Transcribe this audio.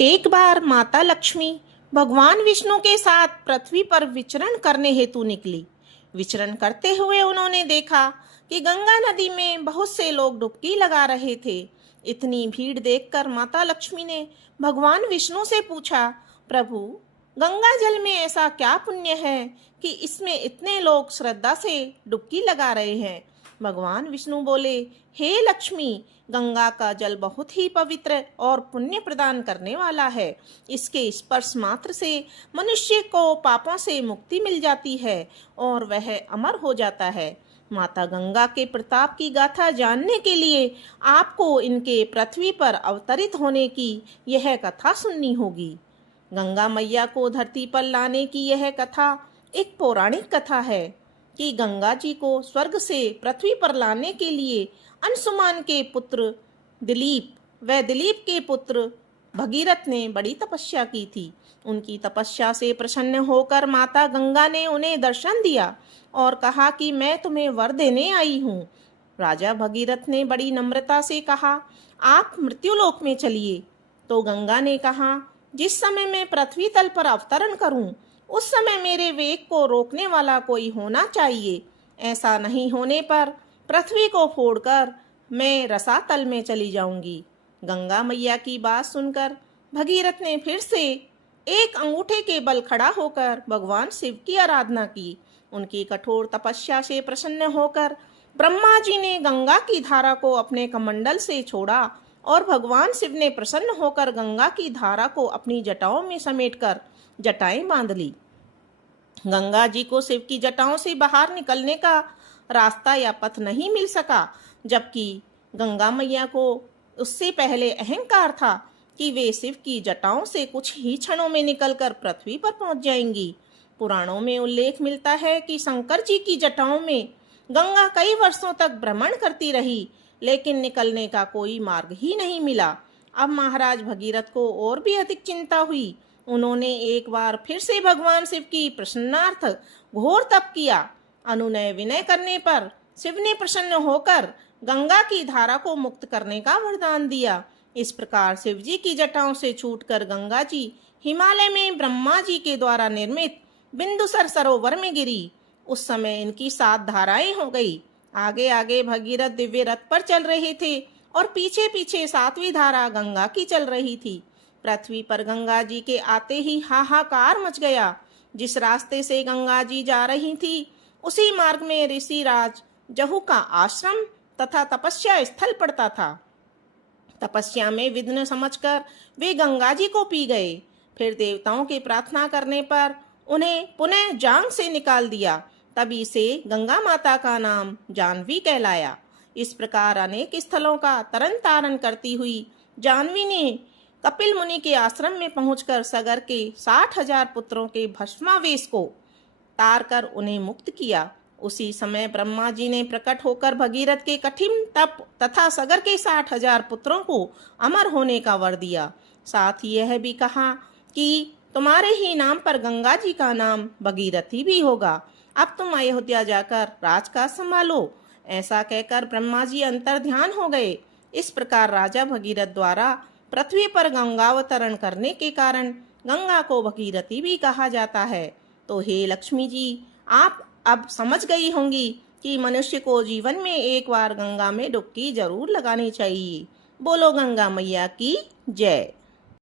एक बार माता लक्ष्मी भगवान विष्णु के साथ पृथ्वी पर विचरण करने हेतु निकली। विचरण करते हुए उन्होंने देखा कि गंगा नदी में बहुत से लोग डुबकी लगा रहे थे। इतनी भीड़ देखकर माता लक्ष्मी ने भगवान विष्णु से पूछा, प्रभु, गंगा जल में ऐसा क्या पुण्य है कि इसमें इतने लोग श्रद्धा से डुबकी लगा रहे हैं। भगवान विष्णु बोले, हे लक्ष्मी, गंगा का जल बहुत ही पवित्र और पुण्य प्रदान करने वाला है। इसके स्पर्श मात्र से मनुष्य को पापों से मुक्ति मिल जाती है और वह अमर हो जाता है। माता गंगा के प्रताप की गाथा जानने के लिए आपको इनके पृथ्वी पर अवतरित होने की यह कथा सुननी होगी। गंगा मैया को धरती पर लाने की यह कथा एक पौराणिक कथा है कि गंगा जी को स्वर्ग से पृथ्वी पर लाने के लिए अंशुमान के पुत्र दिलीप व दिलीप के पुत्र भगीरथ ने बड़ी तपस्या की थी। उनकी तपस्या से प्रसन्न होकर माता गंगा ने उन्हें दर्शन दिया और कहा कि मैं तुम्हें वर देने आई हूँ। राजा भगीरथ ने बड़ी नम्रता से कहा, आप मृत्युलोक में चलिए। तो गंगा ने कहा, जिस समय मैं पृथ्वी तल पर अवतरण करूं, उस समय मेरे वेग को रोकने वाला कोई होना चाहिए। ऐसा नहीं होने पर पृथ्वी को फोड़कर मैं रसातल में चली जाऊंगी। गंगा मैया की बात सुनकर भगीरथ ने फिर से एक अंगूठे के बल खड़ा होकर भगवान शिव की आराधना की। उनकी कठोर तपस्या से प्रसन्न होकर ब्रह्मा जी ने गंगा की धारा को अपने कमंडल से छोड़ा और भगवान शिव ने प्रसन्न होकर गंगा की धारा को अपनी जटाओं में समेटकर जटाएं बांध ली। गंगा जी को शिव की जटाओं से बाहर निकलने का रास्ता या पथ नहीं मिल सका, जबकि गंगा मैया को उससे पहले अहंकार था कि वे शिव की जटाओं से कुछ ही क्षणों में निकलकर पृथ्वी पर पहुंच जाएंगी। पुराणों में उल्लेख मिलता है कि शंकर जी की जटाओं में गंगा कई वर्षों तक भ्रमण करती रही, लेकिन निकलने का कोई मार्ग ही नहीं मिला। अब महाराज भगीरथ को और भी अधिक चिंता हुई। उन्होंने एक बार फिर से भगवान शिव की प्रसन्नार्थ घोर तप किया। अनुनय विनय करने पर शिव ने प्रसन्न होकर गंगा की धारा को मुक्त करने का वरदान दिया। इस प्रकार शिव जी की जटाओं से छूटकर गंगा जी हिमालय में ब्रह्मा जी के द्वारा निर्मित बिंदुसर सरोवर में गिरी। उस समय इनकी 7 धाराएं हो गई। आगे आगे भगीरथ दिव्य रथ पर चल रहे थे और पीछे पीछे 7वीं धारा गंगा की चल रही थी। पृथ्वी पर गंगा जी के आते ही हाहाकार मच गया। जिस रास्ते से गंगा जी जा रही थी, उसी मार्ग में ऋषिराज जहू का आश्रम तथा तपस्या स्थल पड़ता था। तपस्या में विघ्न समझकर वे गंगा जी को पी गए। फिर देवताओं की प्रार्थना करने पर उन्हें पुनः जांग से निकाल दिया। तभी से गंगा माता का नाम जानवी कहलाया। इस प्रकार अनेक स्थलों का तरन तारण करती हुई जानवी ने कपिल मुनि के आश्रम में पहुंचकर सगर के 60,000 पुत्रों के भस्मावेश को तार कर उन्हें मुक्त किया। उसी समय ब्रह्मा जी ने प्रकट होकर भगीरथ के कठिन तप तथा सगर के 60,000 पुत्रों को अमर होने का वर दिया। साथ ही यह भी कहा कि तुम्हारे ही नाम पर गंगा जी का नाम भगीरथी भी होगा। अब तुम अयोध्या जाकर राजकाज संभालो। ऐसा कहकर ब्रह्मा जी अंतर ध्यान हो गए। इस प्रकार राजा भगीरथ द्वारा पृथ्वी पर गंगावतरण करने के कारण गंगा को भगीरथी भी कहा जाता है। तो हे लक्ष्मी जी, आप अब समझ गई होंगी कि मनुष्य को जीवन में एक बार गंगा में डुबकी जरूर लगानी चाहिए। बोलो गंगा मैया की जय।